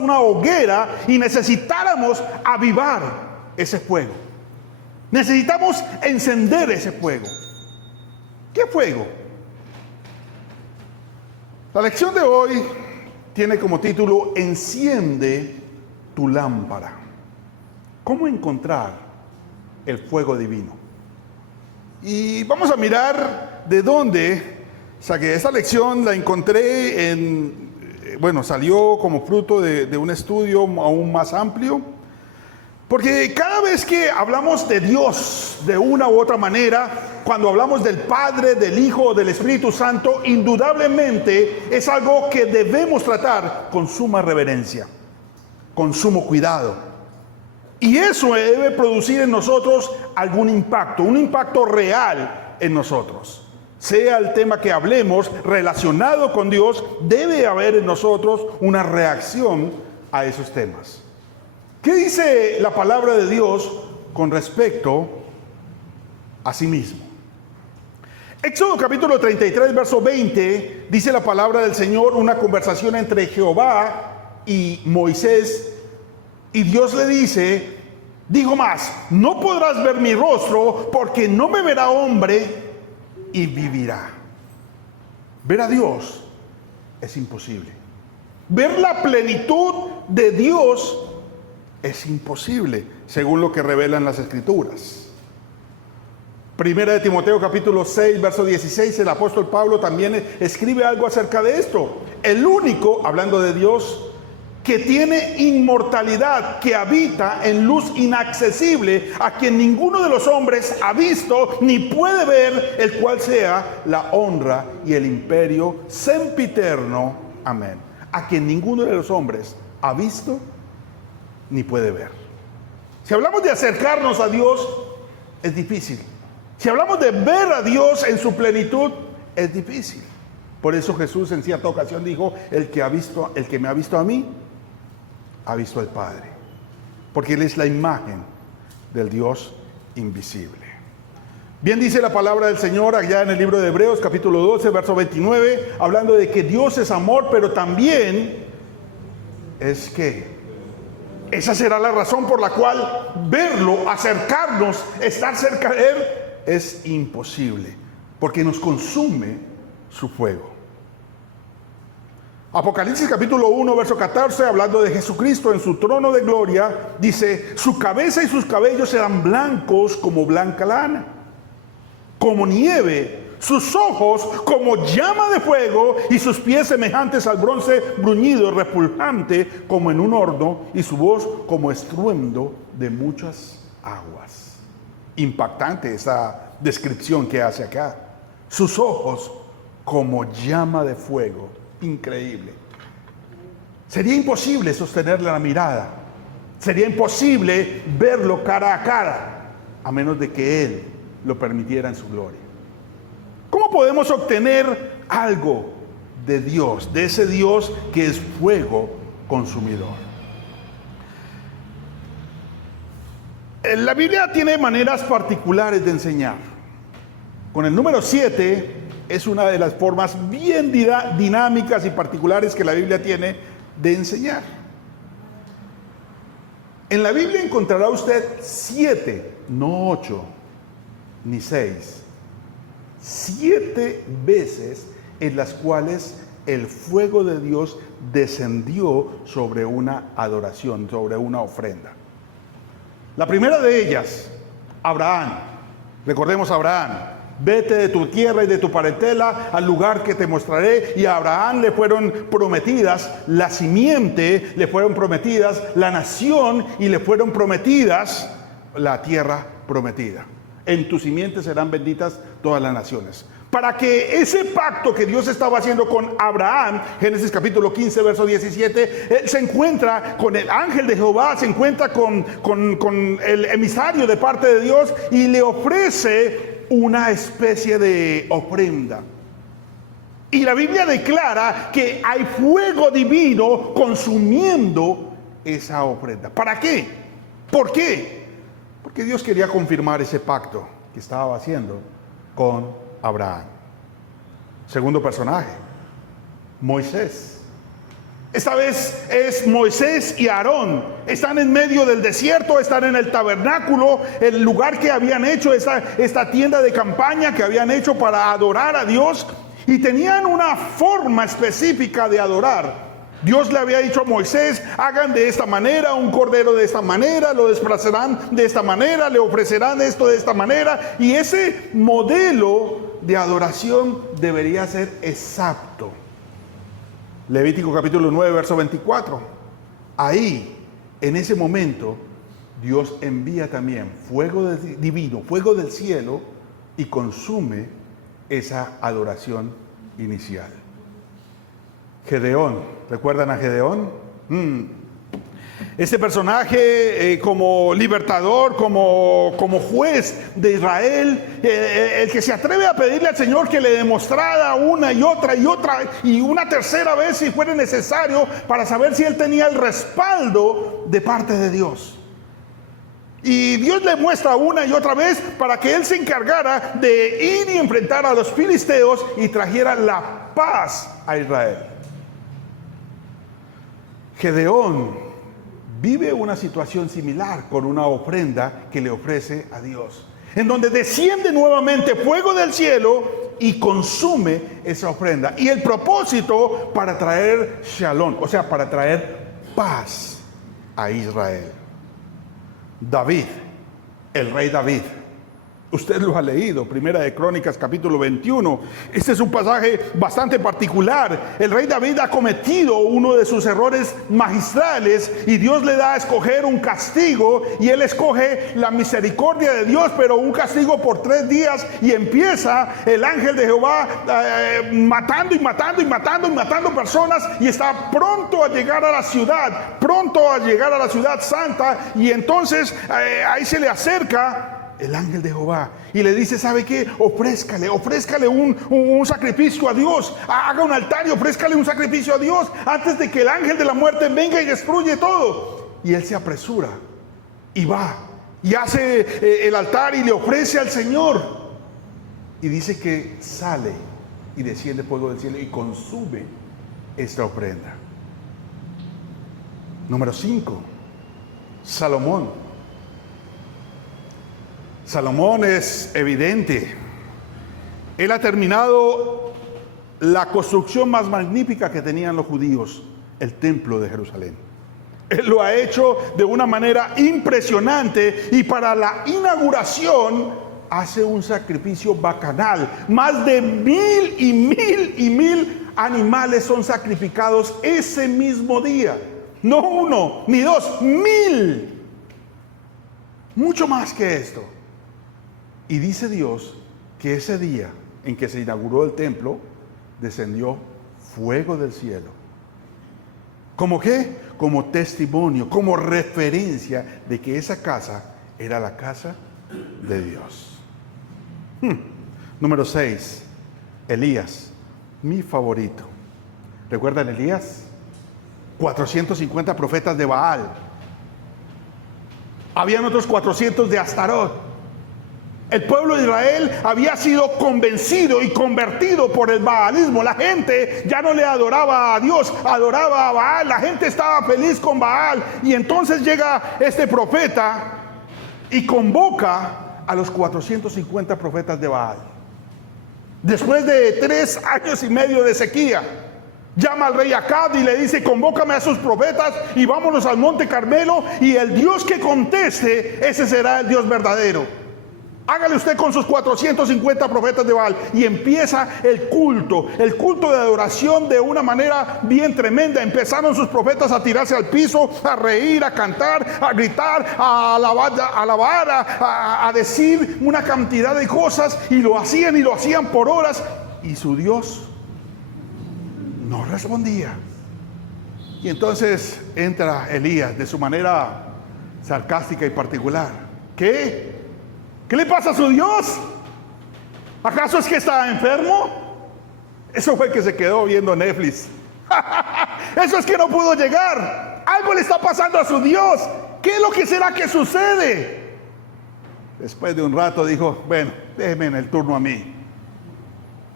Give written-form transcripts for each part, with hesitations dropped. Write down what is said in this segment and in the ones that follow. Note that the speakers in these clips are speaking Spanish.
una hoguera y necesitáramos avivar ese fuego. Necesitamos encender ese fuego. ¿Qué fuego? La lección de hoy tiene como título: Enciende tu lámpara. ¿Cómo encontrar el fuego divino? Y vamos a mirar de dónde saqué esa lección. La encontré salió como fruto de un estudio aún más amplio. Porque cada vez que hablamos de Dios de una u otra manera, cuando hablamos del Padre, del Hijo, del Espíritu Santo, indudablemente es algo que debemos tratar con suma reverencia, con sumo cuidado. Y eso debe producir en nosotros algún impacto, un impacto real en nosotros. Sea el tema que hablemos relacionado con Dios, debe haber en nosotros una reacción a esos temas. ¿Qué dice la palabra de Dios con respecto a sí mismo? Éxodo capítulo 33, verso 20, dice la palabra del Señor, una conversación entre Jehová y Moisés, y Dios le dice, dijo más, no podrás ver mi rostro, porque no me verá hombre y vivirá. Ver a Dios es imposible. Ver la plenitud de Dios es imposible, según lo que revelan las Escrituras. Primera de Timoteo capítulo 6, verso 16, el apóstol Pablo también escribe algo acerca de esto. El único, hablando de Dios, que tiene inmortalidad, que habita en luz inaccesible, a quien ninguno de los hombres ha visto ni puede ver, el cual sea la honra y el imperio sempiterno. Amén. A quien ninguno de los hombres ha visto ni puede ver. Si hablamos de acercarnos a Dios, es difícil. Si hablamos de ver a Dios en su plenitud, es difícil. Por eso Jesús en cierta ocasión dijo, el que me ha visto a mí, ha visto al Padre. Porque Él es la imagen del Dios invisible. Bien dice la palabra del Señor allá en el libro de Hebreos, capítulo 12, verso 29, hablando de que Dios es amor, pero también es que esa será la razón por la cual verlo, acercarnos, estar cerca de Él, es imposible, porque nos consume su fuego. Apocalipsis capítulo 1, verso 14, hablando de Jesucristo en su trono de gloria, dice, su cabeza y sus cabellos serán blancos como blanca lana, como nieve, sus ojos como llama de fuego y sus pies semejantes al bronce bruñido, refulgente como en un horno, y su voz como estruendo de muchas aguas. Impactante esa descripción que hace acá. Sus ojos como llama de fuego. Increíble. Sería imposible sostenerle la mirada. Sería imposible verlo cara a cara, a menos de que Él lo permitiera en su gloria. ¿Cómo podemos obtener algo de Dios, de ese Dios que es fuego consumidor? La Biblia tiene maneras particulares de enseñar. Con el número 7 es una de las formas bien dinámicas y particulares que la Biblia tiene de enseñar. En la Biblia encontrará usted 7, no 8, ni 6. 7 veces en las cuales el fuego de Dios descendió sobre una adoración, sobre una ofrenda. La primera de ellas, Abraham. Recordemos a Abraham. Vete de tu tierra y de tu parentela al lugar que te mostraré. Y a Abraham le fueron prometidas la simiente, le fueron prometidas la nación y le fueron prometidas la tierra prometida. En tu simiente serán benditas todas las naciones. Para que ese pacto que Dios estaba haciendo con Abraham, Génesis capítulo 15, verso 17, él se encuentra con el ángel de Jehová, se encuentra con el emisario de parte de Dios y le ofrece una especie de ofrenda. Y la Biblia declara que hay fuego divino consumiendo esa ofrenda. ¿Para qué? ¿Por qué? Porque Dios quería confirmar ese pacto que estaba haciendo con Abraham. Segundo personaje, Moisés. Esta vez es Moisés y Aarón. Están en medio del desierto, están en el tabernáculo, el lugar que habían hecho, esta tienda de campaña que habían hecho para adorar a Dios. Y tenían una forma específica de adorar. Dios le había dicho a Moisés: hagan de esta manera un cordero, de esta manera, lo desplazarán de esta manera, le ofrecerán esto de esta manera. Y ese modelo de adoración debería ser exacto. Levítico capítulo 9, verso 24. Ahí, en ese momento, Dios envía también fuego divino, fuego del cielo, y consume esa adoración inicial. Gedeón, ¿recuerdan a Gedeón? Este personaje como libertador, como juez de Israel, el que se atreve a pedirle al Señor que le demostrara una y otra y una tercera vez si fuera necesario, para saber si él tenía el respaldo de parte de Dios. Y Dios le muestra una y otra vez para que él se encargara de ir y enfrentar a los filisteos y trajera la paz a Israel. Gedeón vive una situación similar con una ofrenda que le ofrece a Dios, en donde desciende nuevamente fuego del cielo y consume esa ofrenda. Y el propósito, para traer shalom, o sea, para traer paz a Israel. David, el rey David, usted lo ha leído, Primera de Crónicas capítulo 21. Este es un pasaje bastante particular. El rey David ha cometido uno de sus errores magistrales y Dios le da a escoger un castigo, y él escoge la misericordia de Dios, pero un castigo por 3 días, y empieza el ángel de Jehová matando y matando y matando y matando personas, y está pronto a llegar a la ciudad, pronto a llegar a la ciudad santa. Y entonces ahí se le acerca el ángel de Jehová y le dice: ¿sabe qué? Ofrézcale un sacrificio a Dios, haga un altar y ofrézcale un sacrificio a Dios antes de que el ángel de la muerte venga y destruye todo. Y él se apresura y va y hace el altar y le ofrece al Señor, y dice que sale y desciende fuego del cielo y consume esta ofrenda. Número 5, Salomón. Salomón es evidente. Él ha terminado la construcción más magnífica que tenían los judíos, el templo de Jerusalén. Él lo ha hecho de una manera impresionante, y para la inauguración hace un sacrificio bacanal. Más de 1000 y 1000 y 1000 animales son sacrificados ese mismo día. No 1 ni 2, 1000. Mucho más que esto. Y dice Dios que ese día en que se inauguró el templo, descendió fuego del cielo. ¿Cómo qué? Como testimonio, como referencia de que esa casa era la casa de Dios. Número 6, Elías, mi favorito. ¿Recuerdan Elías? 450 profetas de Baal. Habían otros 400 de Astarot. El pueblo de Israel había sido convencido y convertido por el baalismo. La gente ya no le adoraba a Dios, adoraba a Baal. La gente estaba feliz con Baal. Y entonces llega este profeta y convoca a los 450 profetas de Baal. Después de 3 años y medio de sequía, llama al rey Acab y le dice: convócame a sus profetas y vámonos al monte Carmelo, y el Dios que conteste, ese será el Dios verdadero. Hágale usted con sus 450 profetas de Baal. Y empieza el culto de adoración de una manera bien tremenda. Empezaron sus profetas a tirarse al piso, a reír, a cantar, a gritar, a alabar, a decir una cantidad de cosas, y lo hacían por horas, y su Dios no respondía. Y entonces entra Elías de su manera sarcástica y particular. ¿Qué le pasa a su Dios? ¿Acaso es que está enfermo? Eso fue que se quedó viendo Netflix. Eso es que no pudo llegar. Algo le está pasando a su Dios. ¿Qué es lo que será que sucede? Después de un rato dijo: bueno, déjenme en el turno a mí.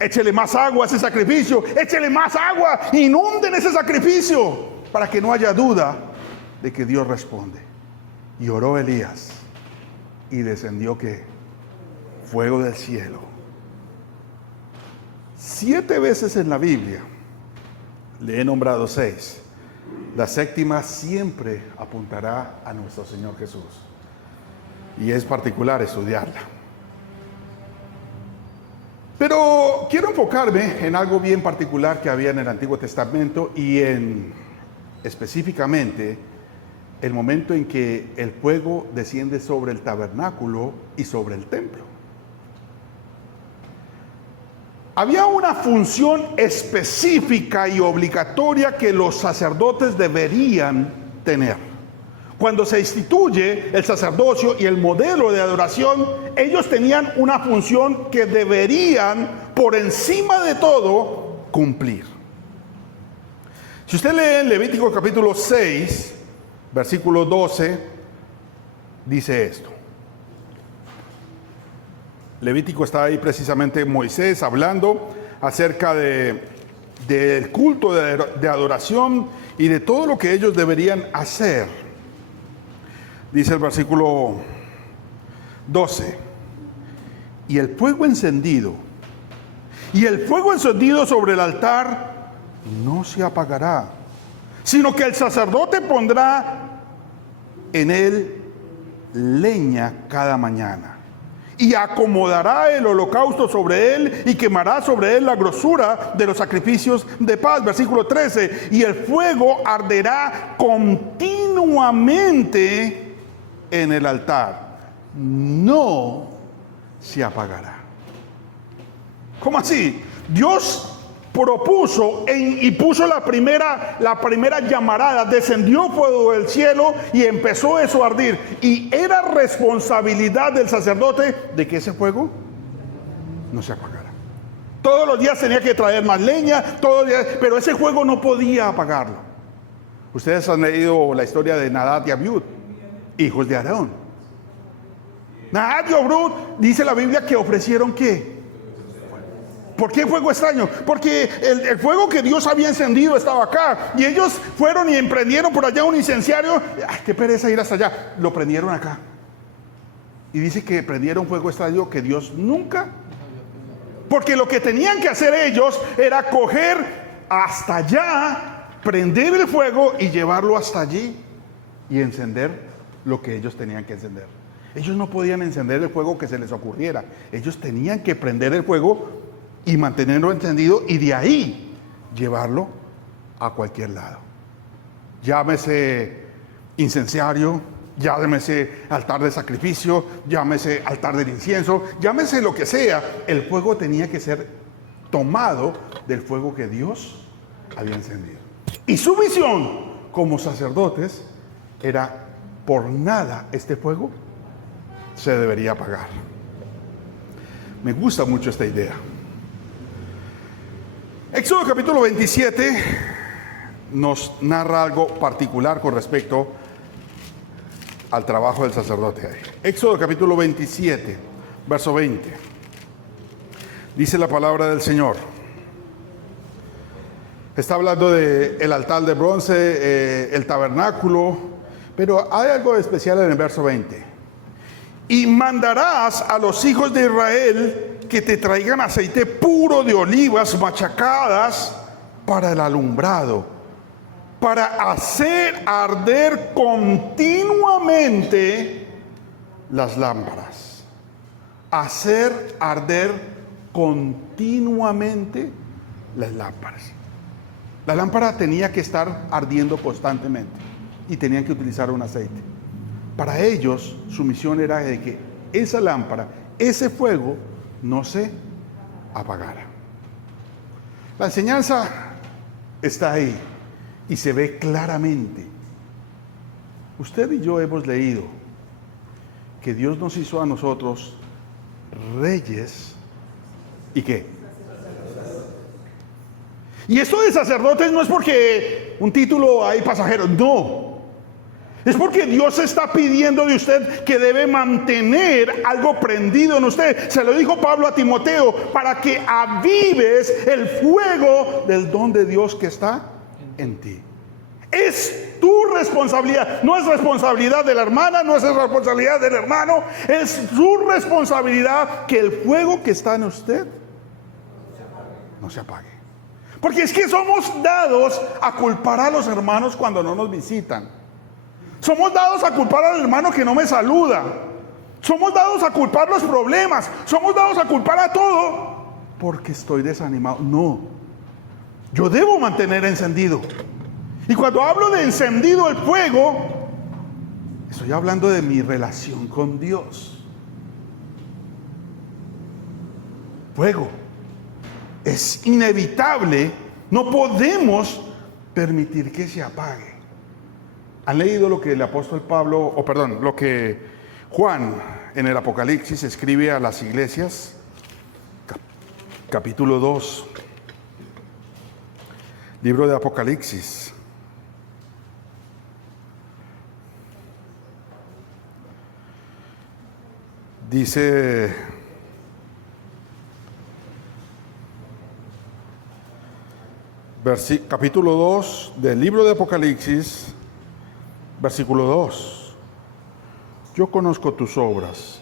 Échele más agua a ese sacrificio, échele más agua, inunden ese sacrificio, para que no haya duda de que Dios responde. Y oró Elías, y descendió ¿qué? Fuego del cielo. 7 veces en la Biblia, le he nombrado 6. La séptima siempre apuntará a nuestro Señor Jesús. Y es particular estudiarla. Pero quiero enfocarme en algo bien particular que había en el Antiguo Testamento y en específicamente el momento en que el fuego desciende sobre el tabernáculo y sobre el templo. Había una función específica y obligatoria que los sacerdotes deberían tener. Cuando se instituye el sacerdocio y el modelo de adoración, ellos tenían una función que deberían, por encima de todo, cumplir. Si usted lee en Levítico capítulo 6, versículo 12, dice esto. Levítico está ahí precisamente Moisés hablando acerca del culto de adoración y de todo lo que ellos deberían hacer. Dice el versículo 12, y el fuego encendido sobre el altar no se apagará, sino que el sacerdote pondrá en él leña cada mañana, y acomodará el holocausto sobre él, y quemará sobre él la grosura de los sacrificios de paz. Versículo 13, y el fuego arderá continuamente en el altar, no se apagará. ¿Cómo así? Dios propuso y puso la primera llamarada, descendió fuego del cielo y empezó eso a arder. Y era responsabilidad del sacerdote de que ese fuego no se apagara. Todos los días tenía que traer más leña, pero ese fuego no podía apagarlo. Ustedes han leído la historia de Nadab y Abiud, hijos de Aarón. Nadab y Abiud, dice la Biblia que ofrecieron ¿qué? ¿Por qué fuego extraño? Porque el fuego que Dios había encendido estaba acá. Y ellos fueron y emprendieron por allá un incenciario. ¡Ay, qué pereza ir hasta allá! Lo prendieron acá. Y dice que prendieron fuego extraño que Dios nunca. Porque lo que tenían que hacer ellos era coger hasta allá, prender el fuego y llevarlo hasta allí y encender lo que ellos tenían que encender. Ellos no podían encender el fuego que se les ocurriera. Ellos tenían que prender el fuego y mantenerlo encendido y de ahí llevarlo a cualquier lado. Llámese incenciario, llámese altar de sacrificio, llámese altar del incienso, llámese lo que sea, el fuego tenía que ser tomado del fuego que Dios había encendido. Y su misión como sacerdotes era: por nada este fuego se debería apagar. Me gusta mucho esta idea. Éxodo capítulo 27 nos narra algo particular con respecto al trabajo del sacerdote. Éxodo capítulo 27, verso 20. Dice la palabra del Señor. Está hablando del altar de bronce, el tabernáculo, pero hay algo especial en el verso 20. Y mandarás a los hijos de Israel que te traigan aceite puro de olivas machacadas para el alumbrado, para hacer arder continuamente las lámparas. Hacer arder continuamente las lámparas. La lámpara tenía que estar ardiendo constantemente y tenían que utilizar un aceite. Para ellos, su misión era de que esa lámpara, ese fuego, no se apagara. La enseñanza está ahí y se ve claramente. Usted y yo hemos leído que Dios nos hizo a nosotros reyes y ¿qué? Y esto de sacerdotes no es porque un título ahí pasajero, no. Es porque Dios está pidiendo de usted que debe mantener algo prendido en usted. Se lo dijo Pablo a Timoteo, para que avives el fuego del don de Dios que está en ti. Es tu responsabilidad, no es responsabilidad de la hermana, no es responsabilidad del hermano, es su responsabilidad que el fuego que está en usted no se apague. Porque es que somos dados a culpar a los hermanos cuando no nos visitan. Somos dados a culpar al hermano que no me saluda. Somos dados a culpar los problemas. Somos dados a culpar a todo porque estoy desanimado. No, yo debo mantener encendido. Y cuando hablo de encendido el fuego, estoy hablando de mi relación con Dios. Fuego es inevitable. No podemos permitir que se apague. ¿Han leído lo que el apóstol Pablo, lo que Juan en el Apocalipsis escribe a las iglesias? Capítulo 2, libro de Apocalipsis. Dice, capítulo 2 del libro de Apocalipsis, versículo 2. Yo conozco tus obras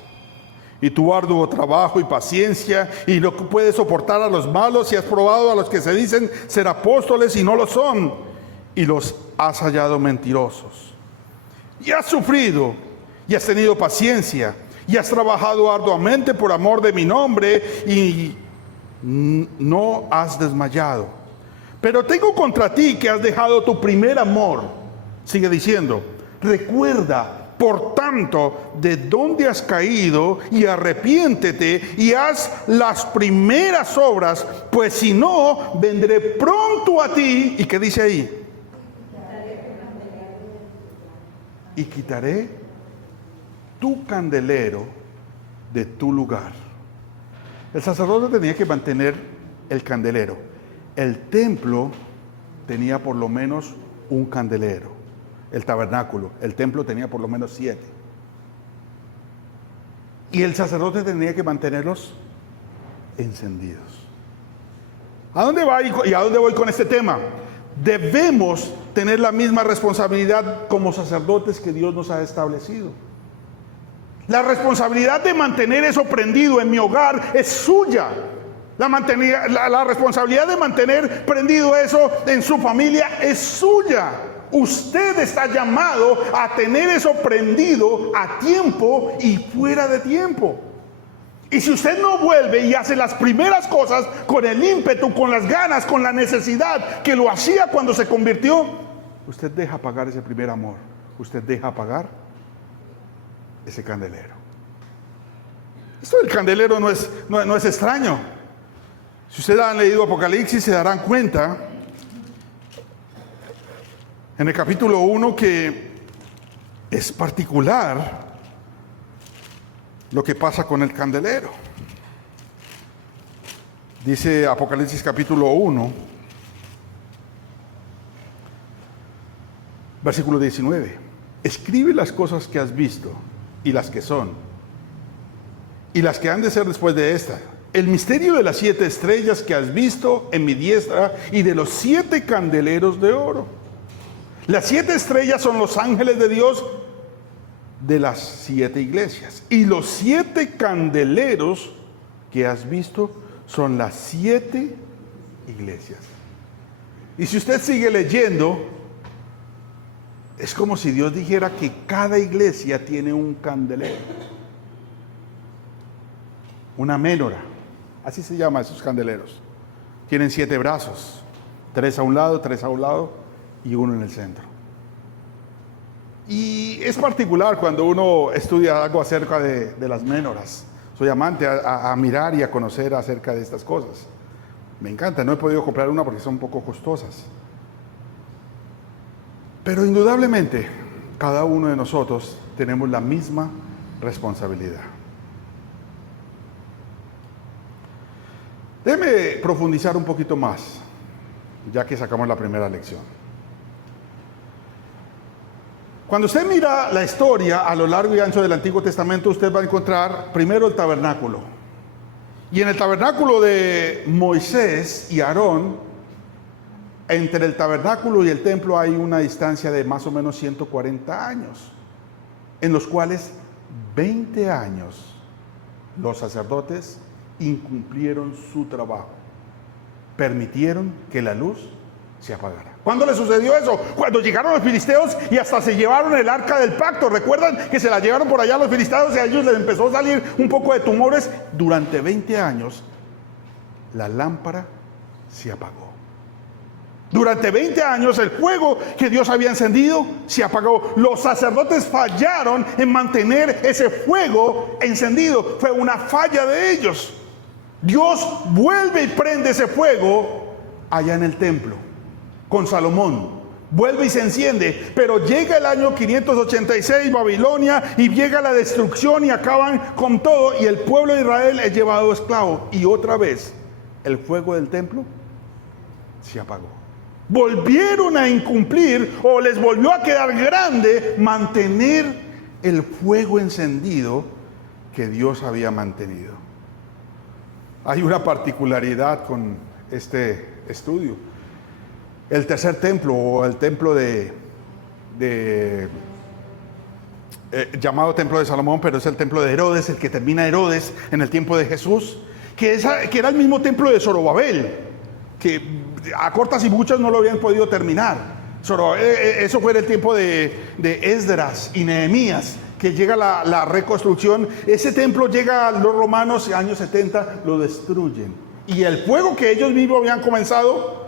y tu arduo trabajo y paciencia, y lo que puedes soportar a los malos, y has probado a los que se dicen ser apóstoles y no lo son, y los has hallado mentirosos. Y has sufrido y has tenido paciencia y has trabajado arduamente por amor de mi nombre y no has desmayado. Pero tengo contra ti que has dejado tu primer amor. Sigue diciendo, recuerda, por tanto, de dónde has caído y arrepiéntete y haz las primeras obras, pues si no, vendré pronto a ti. ¿Y qué dice ahí? Y quitaré tu candelero de tu lugar. El sacerdote tenía que mantener el candelero. El templo tenía por lo menos un candelero. El tabernáculo, el templo tenía por lo menos 7. Y el sacerdote tenía que mantenerlos encendidos. ¿A dónde va y a dónde voy con este tema? Debemos tener la misma responsabilidad como sacerdotes que Dios nos ha establecido. La responsabilidad de mantener eso prendido en mi hogar es suya. La responsabilidad de mantener prendido eso en su familia es suya. Usted está llamado a tener eso prendido a tiempo y fuera de tiempo. Y si usted no vuelve y hace las primeras cosas con el ímpetu, con las ganas, con la necesidad que lo hacía cuando se convirtió, usted deja apagar ese primer amor. Usted deja apagar ese candelero. Esto del candelero no es extraño. Si ustedes han leído Apocalipsis, se darán cuenta en el capítulo 1 que es particular lo que pasa con el candelero. Dice Apocalipsis capítulo 1, versículo 19. Escribe las cosas que has visto y las que son, y las que han de ser después de esta. El misterio de las 7 estrellas que has visto en mi diestra y de los 7 candeleros de oro. Las 7 estrellas son los ángeles de Dios de las 7 iglesias. Y los 7 candeleros que has visto son las 7 iglesias. Y si usted sigue leyendo, es como si Dios dijera que cada iglesia tiene un candelero, una menorá. Así se llama esos candeleros. Tienen 7 brazos, 3 a un lado, 3 a un lado y uno en el centro. Y es particular cuando uno estudia algo acerca de las menoras. Soy amante a mirar y a conocer acerca de estas cosas. Me encanta, no he podido comprar una porque son un poco costosas. Pero indudablemente, cada uno de nosotros tenemos la misma responsabilidad. Déjeme profundizar un poquito más, ya que sacamos la primera lección. Cuando usted mira la historia a lo largo y ancho del Antiguo Testamento, usted va a encontrar primero el tabernáculo. Y en el tabernáculo de Moisés y Aarón, entre el tabernáculo y el templo hay una distancia de más o menos 140 años, en los cuales 20 años los sacerdotes incumplieron su trabajo, permitieron que la luz se apagara. ¿Cuándo le sucedió eso? Cuando llegaron los filisteos y hasta se llevaron el arca del pacto. ¿Recuerdan que se la llevaron por allá los filisteos y a ellos les empezó a salir un poco de tumores? Durante 20 años la lámpara se apagó. Durante 20 años el fuego que Dios había encendido se apagó. Los sacerdotes fallaron en mantener ese fuego encendido. Fue una falla de ellos. Dios vuelve y prende ese fuego allá en el templo con Salomón. Vuelve y se enciende, pero llega el año 586, Babilonia, y llega la destrucción y acaban con todo, y el pueblo de Israel es llevado esclavo. Y otra vez el fuego del templo se apagó. Volvieron a incumplir, o les volvió a quedar grande mantener el fuego encendido que Dios había mantenido. Hay una particularidad con este estudio. El tercer templo, o el templo llamado templo de Salomón, pero es el templo de Herodes, el que termina Herodes en el tiempo de Jesús, que era el mismo templo de Zorobabel, que a cortas y muchas no lo habían podido terminar. Eso fue en el tiempo de Esdras y Nehemías, que llega la reconstrucción. Ese templo llega a los romanos, en años 70 lo destruyen. Y el fuego que ellos mismos habían comenzado,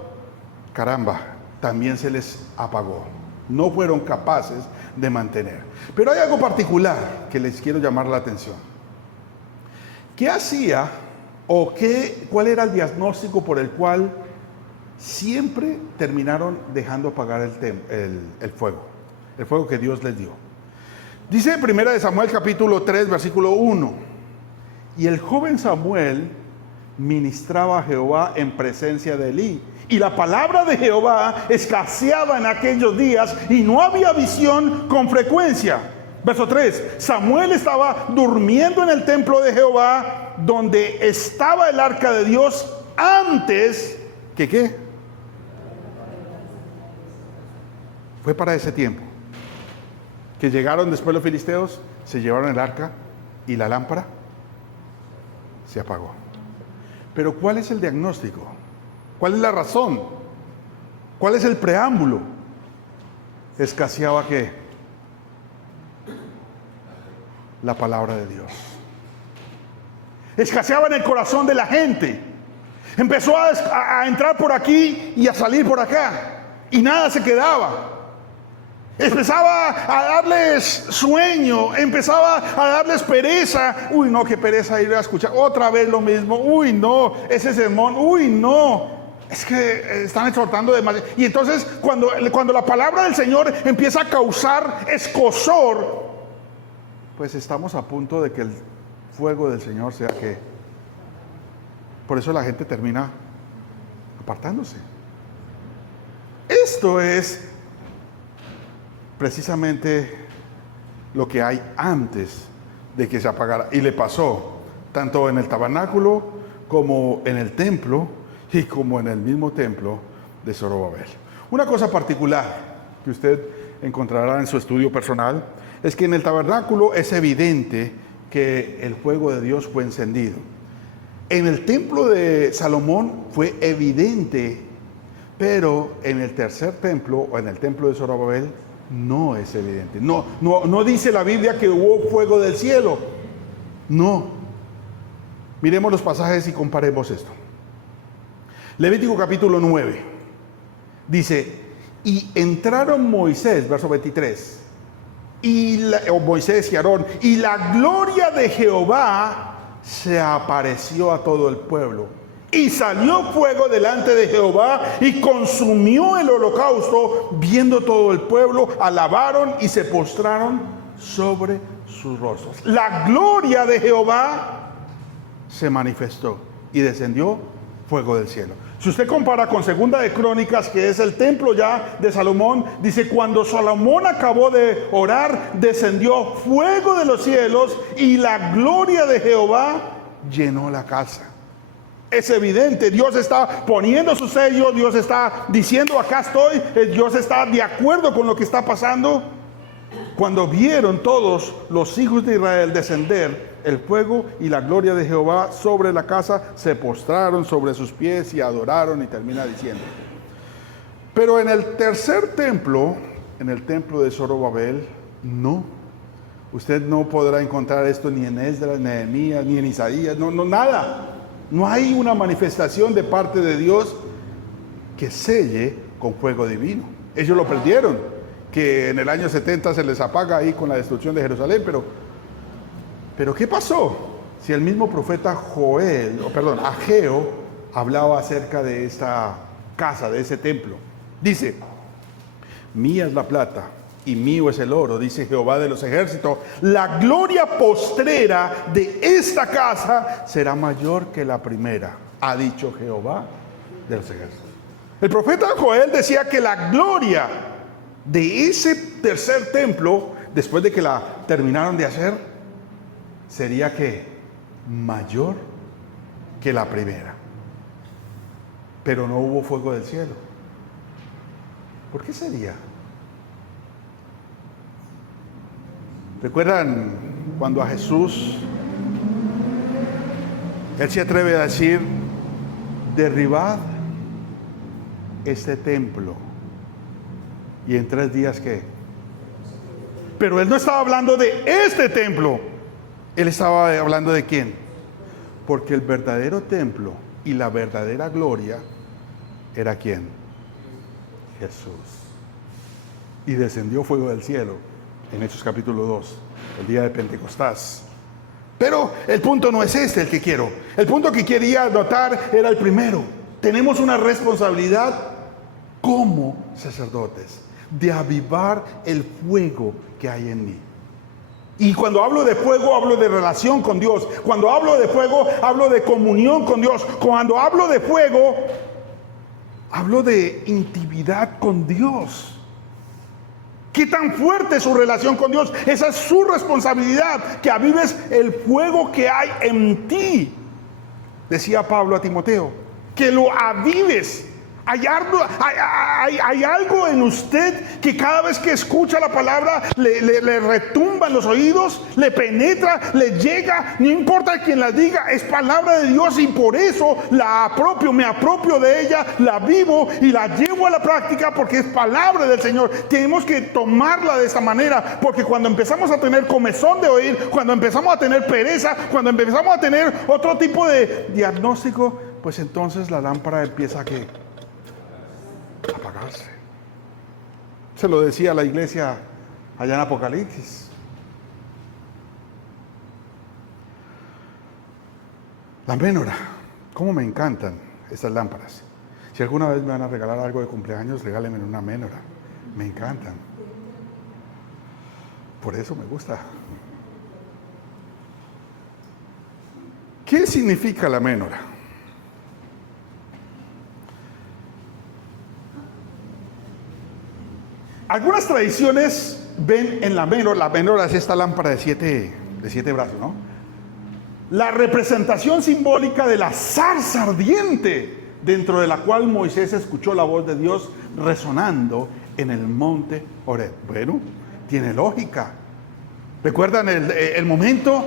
caramba, también se les apagó. No fueron capaces de mantener. Pero hay algo particular que les quiero llamar la atención. ¿Qué hacía o cuál era el diagnóstico por el cual siempre terminaron dejando apagar el fuego que Dios les dio? Dice 1 Samuel capítulo 3 versículo 1: y el joven Samuel ministraba a Jehová en presencia de Elí, y la palabra de Jehová escaseaba en aquellos días, y no había visión con frecuencia. Verso 3: Samuel estaba durmiendo en el templo de Jehová, donde estaba el arca de Dios, antes que ¿qué? Fue para ese tiempo que llegaron después los filisteos, se llevaron el arca y la lámpara se apagó. Pero ¿cuál es el diagnóstico? ¿Cuál es la razón? ¿Cuál es el preámbulo? Escaseaba ¿qué? La palabra de Dios. Escaseaba en el corazón de la gente. Empezó a entrar por aquí y a salir por acá, y nada se quedaba. Empezaba a darles sueño, empezaba a darles pereza. Uy, no, qué pereza ir a escuchar otra vez lo mismo. Uy, no, ese sermón, uy, no, es que están exhortando demasiado. Y entonces cuando la palabra del Señor empieza a causar escozor, pues estamos a punto de que el fuego del Señor sea que... Por eso la gente termina apartándose. Esto es precisamente lo que hay antes de que se apagara, y le pasó tanto en el tabernáculo como en el templo y como en el mismo templo de Zorobabel. Una cosa particular que usted encontrará en su estudio personal es que en el tabernáculo es evidente que el fuego de Dios fue encendido. En el templo de Salomón fue evidente, pero en el tercer templo, o en el templo de Zorobabel, no es evidente. No dice la Biblia que hubo fuego del cielo. No. Miremos los pasajes y comparemos esto. Levítico capítulo 9 dice: y entraron Moisés, verso 23, Moisés y Aarón, y la gloria de Jehová se apareció a todo el pueblo. Y salió fuego delante de Jehová y consumió el holocausto. Viendo todo el pueblo, alabaron y se postraron sobre sus rostros. La gloria de Jehová se manifestó y descendió fuego del cielo. Si usted compara con Segunda de Crónicas, que es el templo ya de Salomón, dice, cuando Salomón acabó de orar, descendió fuego de los cielos y la gloria de Jehová llenó la casa. Es evidente, Dios está poniendo su sello, Dios está diciendo, acá estoy, Dios está de acuerdo con lo que está pasando. Cuando vieron todos los hijos de Israel descender el fuego y la gloria de Jehová sobre la casa, se postraron sobre sus pies y adoraron, y termina diciendo. Pero en el tercer templo, en el templo de Zorobabel, no. Usted no podrá encontrar esto ni en Esdras, ni en Nehemías, ni en Isaías, no, nada. No hay una manifestación de parte de Dios que selle con fuego divino. Ellos lo perdieron, que en el año 70 se les apaga ahí con la destrucción de Jerusalén, pero ¿qué pasó? Si el mismo profeta Ageo hablaba acerca de esta casa, de ese templo. Dice, mía es la plata y mío es el oro, dice Jehová de los ejércitos. La gloria postrera de esta casa será mayor que la primera, ha dicho Jehová de los ejércitos. El profeta Joel decía que la gloria de ese tercer templo, después de que la terminaron de hacer, sería que mayor que la primera. Pero no hubo fuego del cielo. ¿Por qué sería? ¿Recuerdan cuando a Jesús, Él se atreve a decir, derribad este templo y en 3 días qué? Pero Él no estaba hablando de este templo, Él estaba hablando de quién? Porque el verdadero templo y la verdadera gloria era ¿quién? Jesús. Y descendió fuego del cielo en Hechos capítulo 2, el día de Pentecostés. Pero el punto no es este el que quiero. El punto que quería notar era el primero. Tenemos una responsabilidad como sacerdotes de avivar el fuego que hay en mí. Y cuando hablo de fuego, hablo de relación con Dios. Cuando hablo de fuego, hablo de comunión con Dios. Cuando hablo de fuego, hablo de intimidad con Dios. ¿Qué tan fuerte es su relación con Dios? Esa es su responsabilidad, que avives el fuego que hay en ti. Decía Pablo a Timoteo, que lo avives. Hay algo en usted que cada vez que escucha la palabra le retumba en los oídos, le penetra, le llega, no importa quién la diga, es palabra de Dios y por eso me apropio de ella, la vivo y la llevo a la práctica porque es palabra del Señor. Tenemos que tomarla de esa manera, porque cuando empezamos a tener comezón de oír, cuando empezamos a tener pereza, cuando empezamos a tener otro tipo de diagnóstico, pues entonces la lámpara empieza a apagarse. Se lo decía a la iglesia allá en Apocalipsis. La menorá, cómo me encantan estas lámparas. Si alguna vez me van a regalar algo de cumpleaños, regálenme una menorá. Me encantan. Por eso me gusta. ¿Qué significa la menorá? Algunas tradiciones ven en la menorá es esta lámpara de siete brazos, ¿no? La representación simbólica de la zarza ardiente dentro de la cual Moisés escuchó la voz de Dios resonando en el monte Horeb. Bueno, tiene lógica. ¿Recuerdan el momento?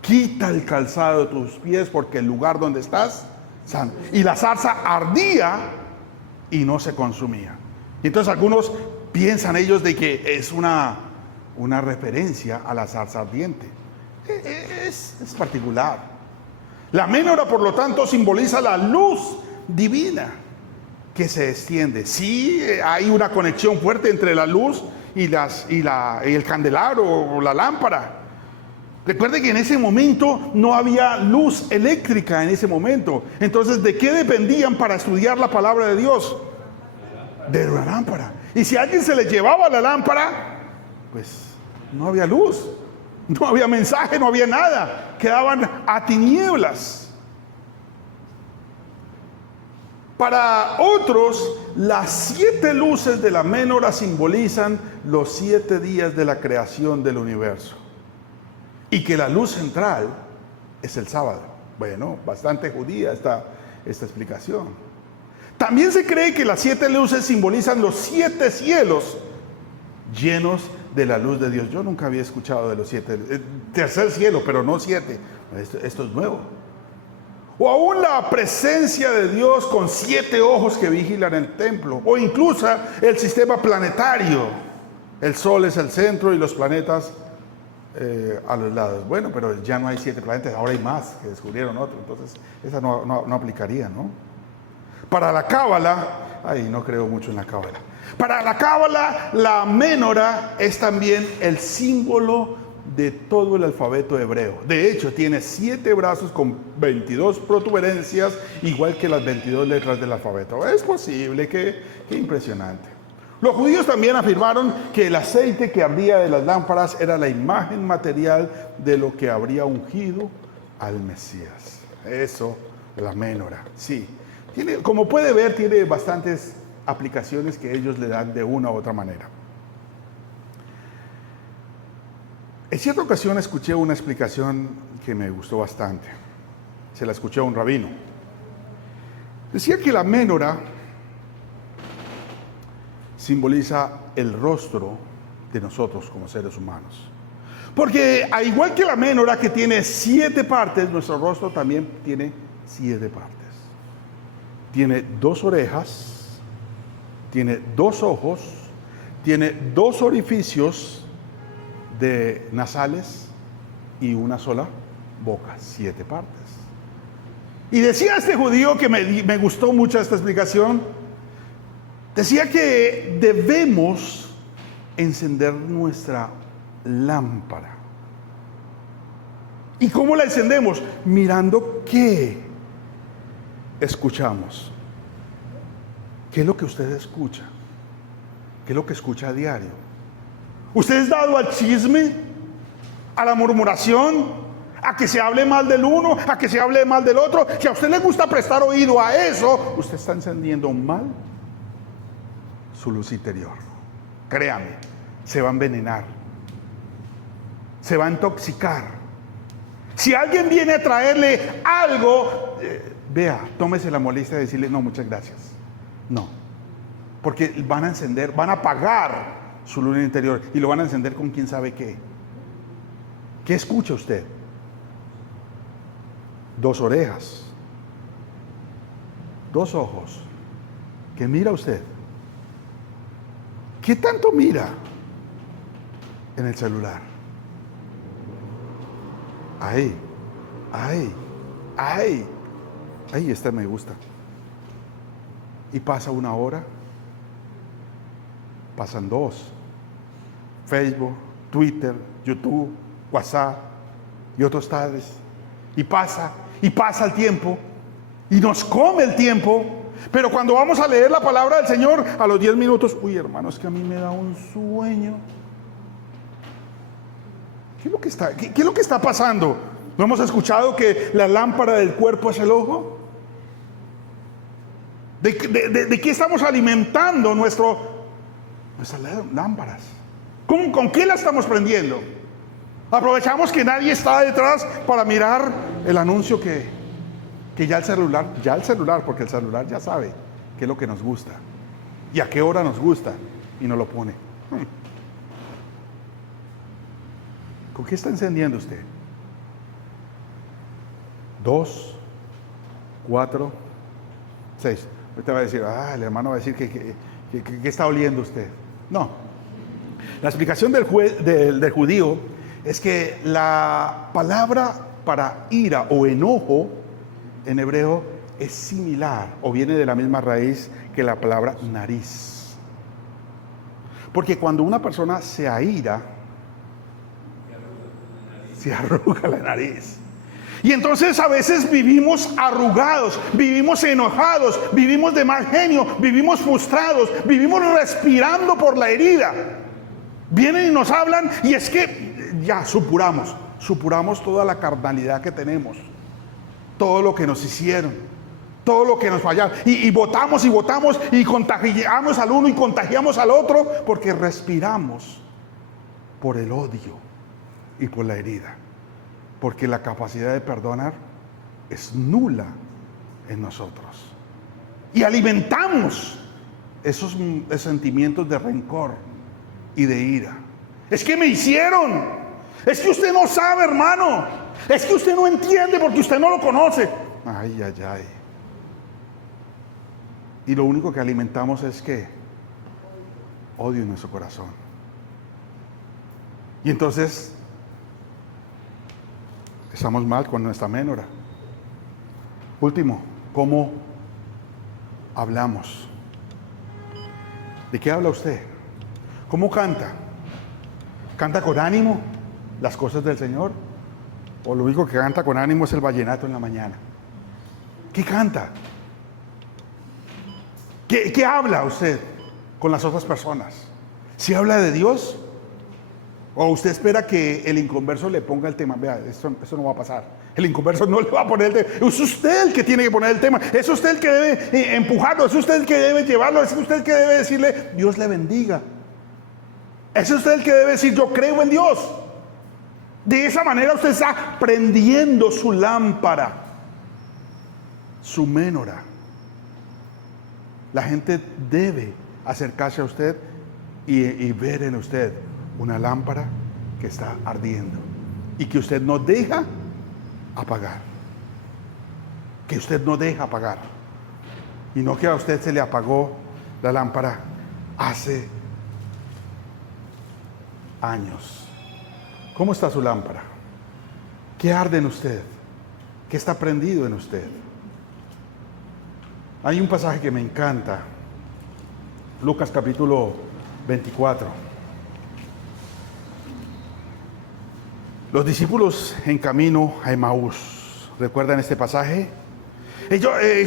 Quita el calzado de tus pies porque el lugar donde estás santo. Y la zarza ardía y no se consumía. Y entonces algunos piensan ellos de que es una referencia a la zarza ardiente. Es particular. La menorá, por lo tanto, simboliza la luz divina que se extiende. Sí, hay una conexión fuerte entre la luz y el candelabro o la lámpara. Recuerde que en ese momento no había luz eléctrica en ese momento. Entonces, ¿de qué dependían para estudiar la palabra de Dios? De una lámpara. Y si alguien se le llevaba la lámpara, pues no había luz, no había mensaje, no había nada. Quedaban a tinieblas. Para otros, las 7 luces de la menorá simbolizan los 7 días de la creación del universo. Y que la luz central es el sábado. Bueno, bastante judía esta explicación. También se cree que las 7 luces simbolizan los 7 cielos llenos de la luz de Dios. Yo nunca había escuchado de los 7, tercer cielo, pero no 7. Esto es nuevo. O aún la presencia de Dios con 7 ojos que vigilan el templo. O incluso el sistema planetario. El sol es el centro y los planetas a los lados. Bueno, pero ya no hay 7 planetas, ahora hay más que descubrieron otro. Entonces, esa no aplicaría, ¿no? Para la cábala, no creo mucho en la cábala. Para la cábala, la menorá es también el símbolo de todo el alfabeto hebreo. De hecho, tiene 7 brazos con 22 protuberancias, igual que las 22 letras del alfabeto. Es posible, qué impresionante. Los judíos también afirmaron que el aceite que ardía de las lámparas era la imagen material de lo que habría ungido al Mesías. Eso, la menorá, sí. Como puede ver, tiene bastantes aplicaciones que ellos le dan de una u otra manera. En cierta ocasión escuché una explicación que me gustó bastante. Se la escuché a un rabino. Decía que la menorá simboliza el rostro de nosotros como seres humanos. Porque al igual que la menorá que tiene 7 partes, nuestro rostro también tiene 7 partes. Tiene 2 orejas, tiene 2 ojos, tiene 2 orificios nasales y una sola boca, 7 partes. Y decía este judío que me gustó mucho esta explicación, decía que debemos encender nuestra lámpara. ¿Y cómo la encendemos? Mirando qué escuchamos. ¿Qué es lo que usted escucha? ¿Qué es lo que escucha a diario? ¿Usted es dado al chisme, a la murmuración, a que se hable mal del uno, a que se hable mal del otro? Si a usted le gusta prestar oído a eso, usted está encendiendo mal su luz interior. Créame, se va a envenenar, se va a intoxicar. Si alguien viene a traerle algo, vea, tómese la molestia de decirle, no, muchas gracias. No, porque van a encender, van a apagar su luz interior y lo van a encender con quién sabe qué. ¿Qué escucha usted? 2 orejas, 2 ojos. ¿Qué mira usted? ¿Qué tanto mira en el celular? Ahí, esta me gusta. Y pasa 1 hora, pasan 2. Facebook, Twitter, YouTube, WhatsApp y otros tales. Y pasa el tiempo y nos come el tiempo. Pero cuando vamos a leer la palabra del Señor, a los 10 minutos, uy, hermano, es que a mí me da un sueño. ¿Qué es lo que está pasando? ¿No hemos escuchado que la lámpara del cuerpo es el ojo? ¿De qué estamos alimentando nuestras lámparas? ¿Con qué la estamos prendiendo? Aprovechamos que nadie está detrás para mirar el anuncio que ya el celular, porque el celular ya sabe qué es lo que nos gusta y a qué hora nos gusta y nos lo pone. ¿Con qué está encendiendo usted? 2, 4, 6. Ahorita va a decir, el hermano va a decir que está oliendo usted. No. La explicación del judío es que la palabra para ira o enojo en hebreo es similar o viene de la misma raíz que la palabra nariz. Porque cuando una persona se aira, se arruga la nariz. Y entonces a veces vivimos arrugados, vivimos enojados, vivimos de mal genio, vivimos frustrados, vivimos respirando por la herida. Vienen y nos hablan y es que ya supuramos toda la carnalidad que tenemos, todo lo que nos hicieron. Todo lo que nos falla. Y votamos y contagiamos al uno y contagiamos al otro porque respiramos por el odio y por la herida. Porque la capacidad de perdonar es nula en nosotros. Y alimentamos esos sentimientos de rencor y de ira. Es que me hicieron. Es que usted no sabe, hermano. Es que usted no entiende porque usted no lo conoce. Ay, ay, ay. Y lo único que alimentamos es que odio en nuestro corazón. Y entonces estamos mal con nuestra menora. Último, ¿cómo hablamos? ¿De qué habla usted? ¿Cómo canta? ¿Canta con ánimo las cosas del Señor? ¿O lo único que canta con ánimo es el vallenato en la mañana? ¿Qué canta? ¿Qué habla usted con las otras personas? ¿Si habla de Dios? ¿O usted espera que el inconverso le ponga el tema? Vea, eso no va a pasar. El inconverso no le va a poner el tema. Es usted el que tiene que poner el tema. Es usted el que debe empujarlo. Es usted el que debe llevarlo. Es usted el que debe decirle, Dios le bendiga. Es usted el que debe decir, yo creo en Dios. De esa manera usted está prendiendo su lámpara, su menora. La gente debe acercarse a usted y ver en usted una lámpara que está ardiendo y que usted no deja apagar. Que usted no deja apagar. Y no que a usted se le apagó la lámpara hace años. ¿Cómo está su lámpara? ¿Qué arde en usted? ¿Qué está prendido en usted? Hay un pasaje que me encanta. Lucas capítulo 24. Los discípulos en camino a Emaús. ¿Recuerdan este pasaje?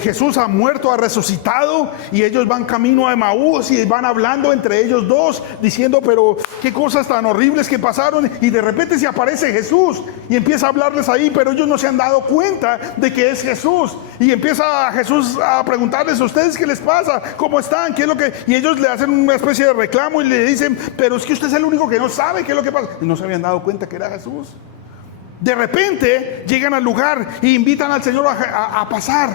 Jesús ha muerto, ha resucitado y ellos van camino a Emaús y van hablando entre ellos dos diciendo, pero qué cosas tan horribles que pasaron, y de repente se aparece Jesús y empieza a hablarles ahí, pero ellos no se han dado cuenta de que es Jesús, y empieza Jesús a preguntarles, ¿a ustedes qué les pasa? ¿Cómo están? ¿Qué es lo que? Y ellos le hacen una especie de reclamo y le dicen, pero es que usted es el único que no sabe qué es lo que pasa, y no se habían dado cuenta que era Jesús. De repente llegan al lugar e invitan al Señor a pasar.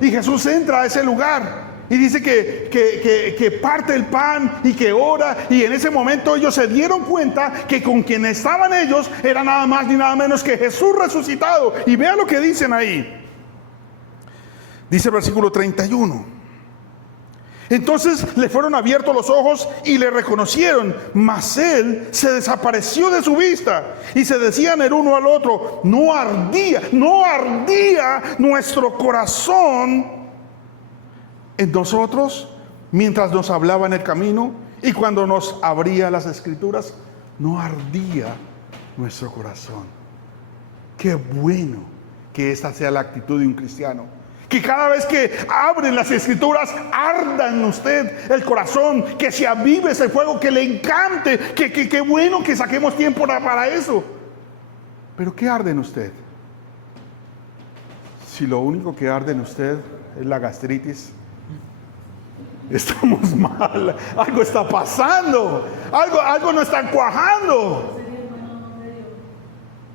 Y Jesús entra a ese lugar y dice que parte el pan y que ora. Y en ese momento ellos se dieron cuenta que con quien estaban ellos era nada más ni nada menos que Jesús resucitado. Y vean lo que dicen ahí. Dice el versículo 31. Entonces le fueron abiertos los ojos y le reconocieron, mas él se desapareció de su vista. Y se decían el uno al otro, no ardía nuestro corazón en nosotros mientras nos hablaba en el camino y cuando nos abría las escrituras. No ardía nuestro corazón. Qué bueno que esta sea la actitud de un cristiano. Que cada vez que abren las escrituras arda en usted el corazón, que se avive ese fuego, que le encante, que bueno que saquemos tiempo para eso. Pero ¿qué arde en usted? Si lo único que arde en usted es la gastritis, estamos mal, algo está pasando, algo no está cuajando.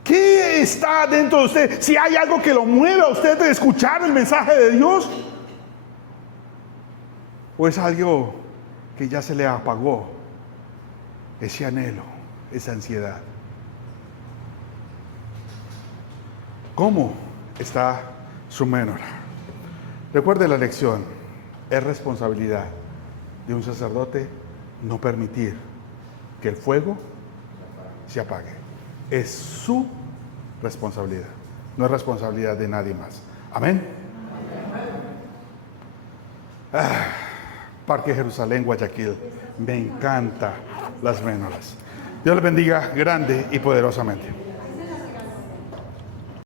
¿Qué está dentro de usted? Si hay algo que lo mueve a usted de escuchar el mensaje de Dios, o es algo que ya se le apagó, ese anhelo, esa ansiedad. ¿Cómo está su menora? Recuerde la lección. Es responsabilidad de un sacerdote no permitir que el fuego se apague. Es su responsabilidad, no es responsabilidad de nadie más. Amén. Parque Jerusalén, Guayaquil. Me encantan las menoras. Dios les bendiga grande y poderosamente.